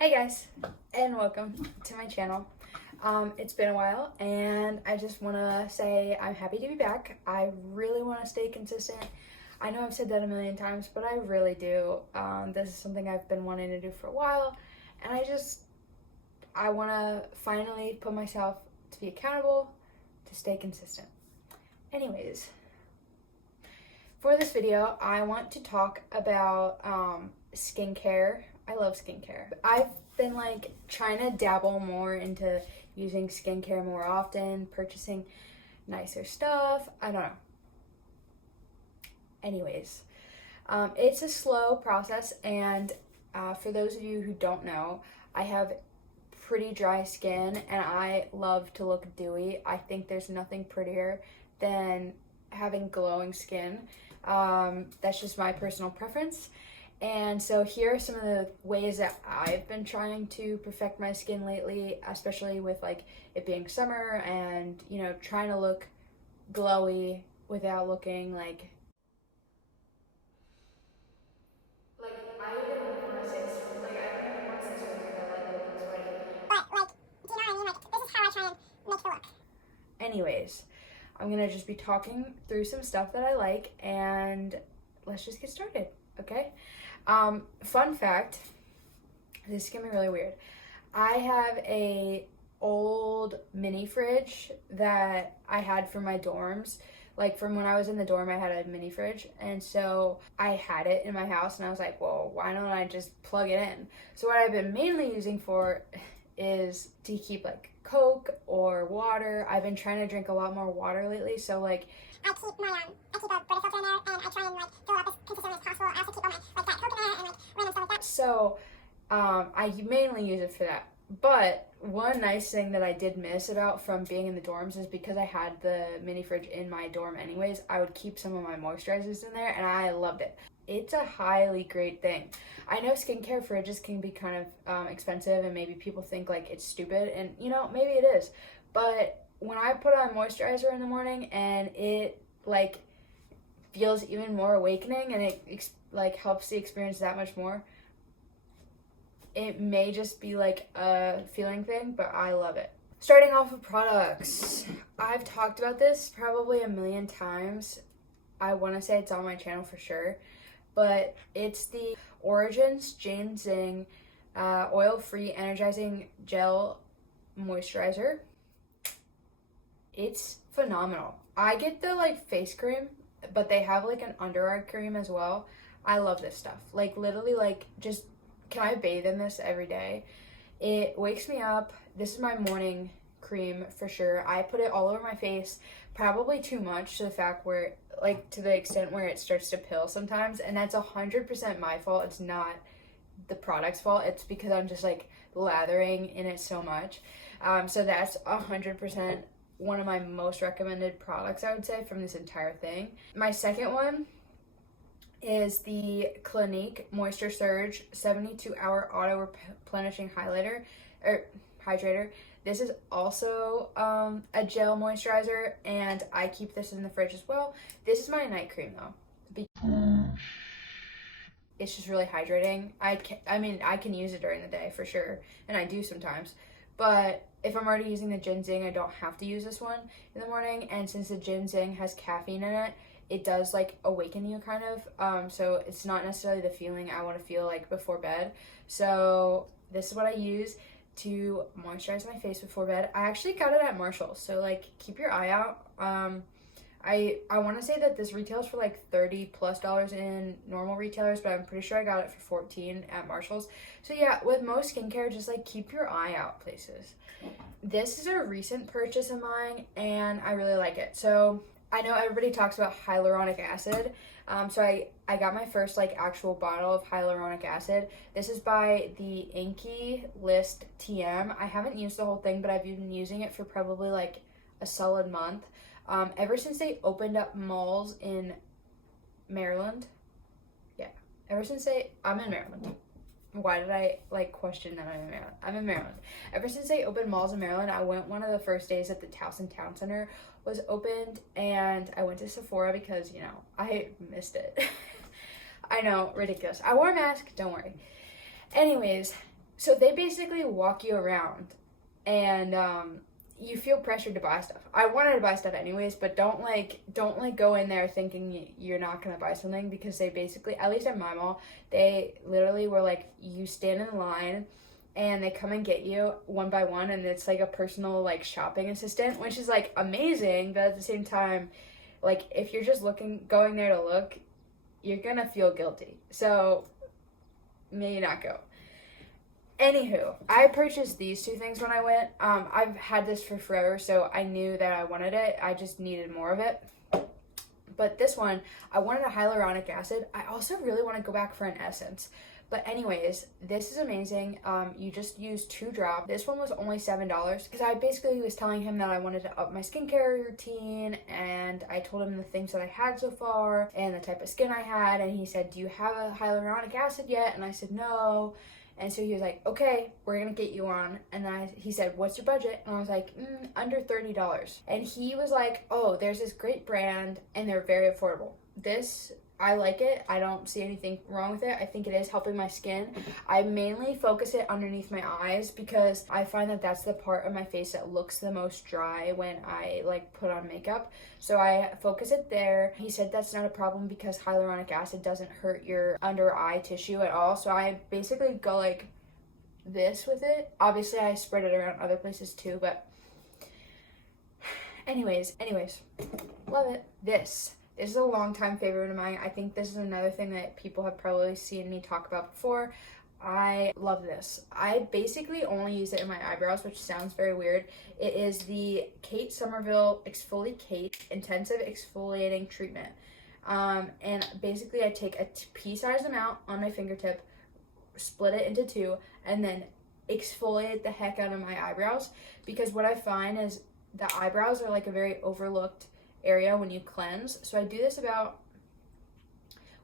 Hey guys, and welcome to my channel. It's been a while, and I just want to say I'm happy to be back. I really want to stay consistent. I know I've said that a million times, but I really do. This is something I've been wanting to do for a while, and I want to finally put myself to be accountable, to stay consistent. Anyways, for this video, I want to talk about skincare. I love skincare. I've been trying to dabble more into using skincare more often, purchasing nicer stuff. I don't know. Anyways, it's a slow process, and for those of you who don't know, I have pretty dry skin and I love to look dewy. I think there's nothing prettier than having glowing skin. That's just my personal preference. And so here are some of the ways that I've been trying to perfect my skin lately, especially with it being summer and, trying to look glowy without looking like I even want to say I don't even want to say sweaty because I like looking sweaty. But, do you know what I mean? This is how I try and make the look. Anyways, I'm going to just be talking through some stuff that I like, and let's just get started, okay? Fun fact, this is gonna be really weird. I have a old mini fridge that I had from my dorms. From when I was in the dorm, I had a mini fridge, and so I had it in my house, and I was like, well, why don't I just plug it in? So what I've been mainly using for is to keep Coke or water. I've been trying to drink a lot more water lately, so I keep a Brita filter in there, and I try and fill it up as consistently as possible. I also keep all my Diet Coke in there and random stuff like that. So I mainly use it for that. But one nice thing that I did miss about from being in the dorms is because I had the mini fridge in my dorm anyways, I would keep some of my moisturizers in there, and I loved it. It's a highly great thing. I know skincare fridges can be kind of expensive, and maybe people think it's stupid, and maybe it is. But when I put on moisturizer in the morning and it feels even more awakening, and it helps the experience that much more, it may just be a feeling thing, but I love it. Starting off with products, I've talked about this probably a million times. I want to say it's on my channel for sure, but it's the Origins Ginseng oil-free energizing gel moisturizer. It's phenomenal. I get the face cream, but they have an under eye cream as well. I love this stuff. Literally just can I bathe in this every day? It wakes me up. This is my morning cream for sure. I put it all over my face, probably too much to the fact where to the extent where it starts to pill sometimes, and that's 100% my fault. It's not the product's fault. It's because I'm just lathering in it so much. So that's 100% one of my most recommended products, I would say, from this entire thing. My second one is the Clinique Moisture Surge 72-hour auto replenishing hydrator. This is also a gel moisturizer, and I keep this in the fridge as well. This is my night cream though. It's just really hydrating. I can use it during the day for sure, and I do sometimes. But if I'm already using the ginseng, I don't have to use this one in the morning. And since the ginseng has caffeine in it, it does awaken you kind of. So it's not necessarily the feeling I want to feel before bed. So this is what I use to moisturize my face before bed. I actually got it at Marshall's, so keep your eye out. I want to say that this retails for $30+ in normal retailers, but I'm pretty sure I got it for $14 at Marshall's. So yeah, with most skincare, just keep your eye out places. This is a recent purchase of mine, and I really like it. So I know everybody talks about hyaluronic acid. So I got my first actual bottle of hyaluronic acid. This is by the Inky List TM. I haven't used the whole thing, but I've been using it for probably a solid month. Ever since they opened up malls in Maryland. Yeah, I'm in Maryland. Why did I question that I'm in Maryland? I'm in Maryland. Ever since they opened malls in Maryland, I went one of the first days that the Towson Town Center was opened, and I went to Sephora because, I missed it. I know, ridiculous. I wore a mask, don't worry. Anyways, So they basically walk you around, and you feel pressured to buy stuff. I wanted to buy stuff anyways, but don't go in there thinking you're not gonna buy something, because they basically, at least at my mall, they literally were like, you stand in line and they come and get you one by one, and it's like a personal like shopping assistant, which is like amazing, but at the same time, like if you're just going there to look, you're gonna feel guilty. So maybe not go. Anywho, I purchased these two things when I went. I've had this for forever, so I knew that I wanted it. I just needed more of it. But this one, I wanted a hyaluronic acid. I also really want to go back for an essence. But anyways, this is amazing. You just use 2 drops. This one was only $7 because I basically was telling him that I wanted to up my skincare routine, and I told him the things that I had so far and the type of skin I had, and he said, do you have a hyaluronic acid yet? And I said, no. And so he was like, okay, we're going to get you on. And then he said, what's your budget? And I was like, under $30. And he was like, oh, there's this great brand and they're very affordable. This, I like it. I don't see anything wrong with it. I think it is helping my skin. I mainly focus it underneath my eyes because I find that that's the part of my face that looks the most dry when I like put on makeup. So I focus it there. He said that's not a problem because hyaluronic acid doesn't hurt your under eye tissue at all. So I basically go like this with it. Obviously I spread it around other places too, but anyways, love it. This is a long-time favorite of mine. I think this is another thing that people have probably seen me talk about before. I love this. I basically only use it in my eyebrows, which sounds very weird. It is the Kate Somerville Exfoliate Intensive Exfoliating Treatment. And basically I take a pea-sized amount on my fingertip, split it into 2, and then exfoliate the heck out of my eyebrows, because what I find is the eyebrows are like a very overlooked area when you cleanse. So I do this about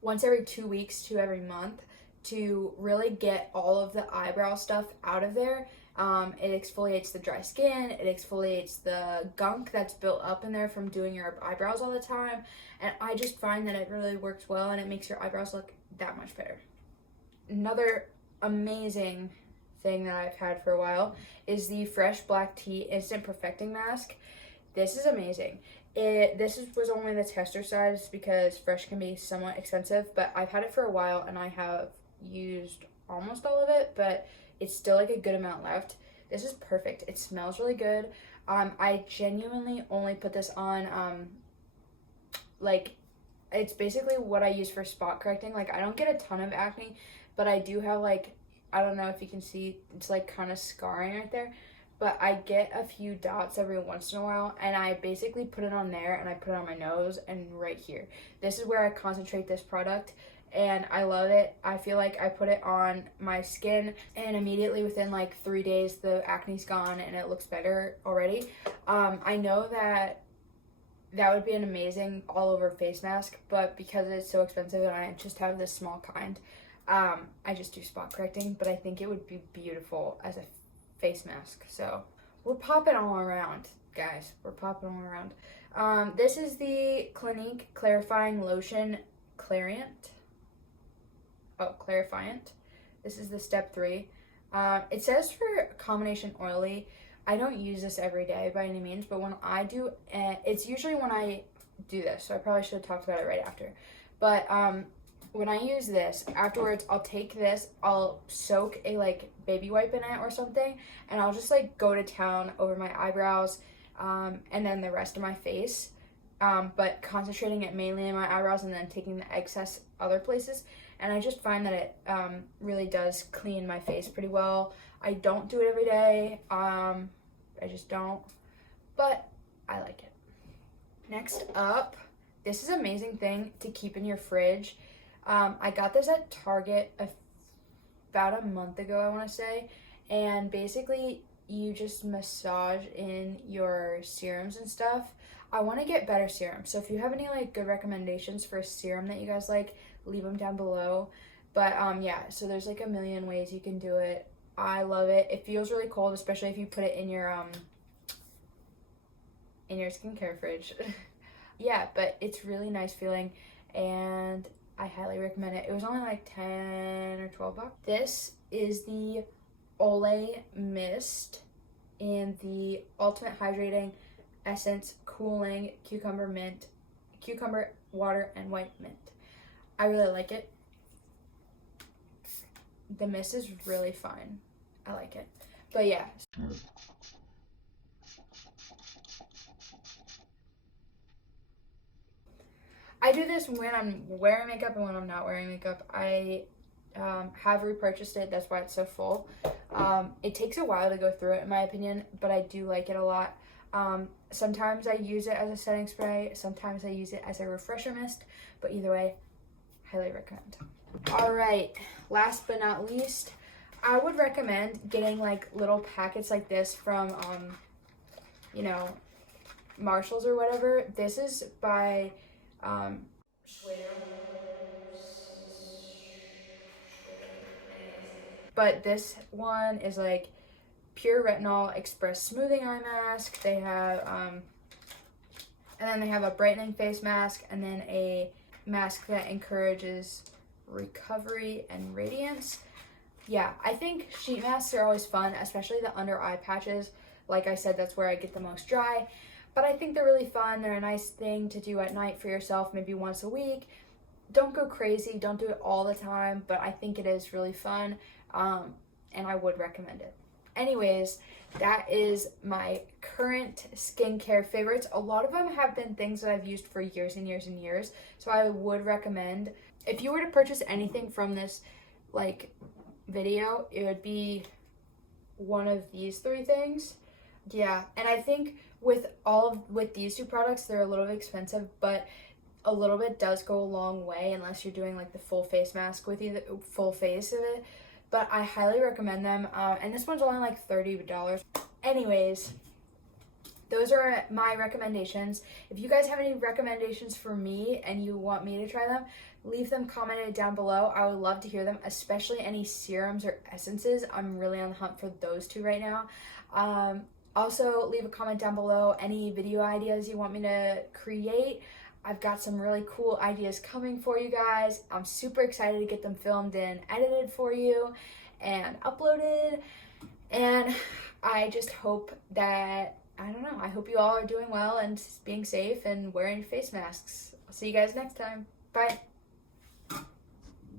once every 2 weeks to every month to really get all of the eyebrow stuff out of there. It exfoliates the dry skin, it exfoliates the gunk that's built up in there from doing your eyebrows all the time, and I just find that it really works well and it makes your eyebrows look that much better. Another amazing thing that I've had for a while is the Fresh Black Tea Instant Perfecting Mask. This is amazing. Was only the tester size because Fresh can be somewhat expensive, but I've had it for a while and I have used almost all of it, but it's still like a good amount left. This is perfect. It smells really good. I genuinely only put this on, like, it's basically what I use for spot correcting. Like, I don't get a ton of acne, but I do have, like, I don't know if you can see, it's like kind of scarring right there. But I get a few dots every once in a while, and I basically put it on there, and I put it on my nose and right here. This is where I concentrate this product, and I love it. I feel like I put it on my skin, and immediately within like 3 days, the acne's gone, and it looks better already. I know that would be an amazing all-over face mask, but because it's so expensive and I just have this small kind, I just do spot correcting, but I think it would be beautiful as a face mask. So we're popping all around, guys. We're popping all around. This is the Clinique Clarifying Lotion Clariant. Clarifiant. This is the step 3. It says for combination oily. I don't use this every day by any means, but when I do, it's usually when I do this, so I probably should have talked about it right after. But when I use this, afterwards I'll take this, I'll soak a like baby wipe in it or something, and I'll just like go to town over my eyebrows, and then the rest of my face, but concentrating it mainly in my eyebrows and then taking the excess other places. And I just find that it really does clean my face pretty well. I don't do it every day, I just don't, but I like it. Next up, this is an amazing thing to keep in your fridge. I got this at Target about a month ago, I want to say, and basically you just massage in your serums and stuff. I want to get better serums, so if you have any like good recommendations for a serum that you guys like, leave them down below. But yeah, so there's like a million ways you can do it. I love it. It feels really cold, especially if you put it in your skincare fridge. Yeah, but it's really nice feeling, and I highly recommend it. It was only like 10 or 12 bucks. This is the Olay Mist in the Ultimate Hydrating Essence Cooling Cucumber Water and White Mint. I really like it. The mist is really fine. I like it. But yeah. I do this when I'm wearing makeup and when I'm not wearing makeup. I have repurchased it. That's why it's so full. It takes a while to go through it, in my opinion, but I do like it a lot. Sometimes I use it as a setting spray. Sometimes I use it as a refresher mist. But either way, highly recommend. All right, last but not least, I would recommend getting like little packets like this from, you know, Marshalls or whatever. This is by but this one is like Pure Retinol Express Smoothing Eye Mask. They have, and then they have a brightening face mask, and then a mask that encourages recovery and radiance. Yeah, I think sheet masks are always fun, especially the under eye patches. Like I said, that's where I get the most dry. But I think they're really fun. They're a nice thing to do at night for yourself, maybe once a week. Don't go crazy. Don't do it all the time, but I think it is really fun, and I would recommend it. Anyways, that is my current skincare favorites. A lot of them have been things that I've used for years and years and years, so I would recommend. If you were to purchase anything from this, like, video, it would be one of these three things. Yeah, and I think with these two products, they're a little bit expensive, but a little bit does go a long way unless you're doing like the full face mask with you, the full face of it. But I highly recommend them, and this one's only like $30. Anyways, those are my recommendations. If you guys have any recommendations for me and you want me to try them, leave them commented down below. I would love to hear them, especially any serums or essences. I'm really on the hunt for those two right now. Also, leave a comment down below any video ideas you want me to create. I've got some really cool ideas coming for you guys. I'm super excited to get them filmed and edited for you and uploaded. And I just hope that, I don't know, I hope you all are doing well and being safe and wearing face masks. I'll see you guys next time. Bye.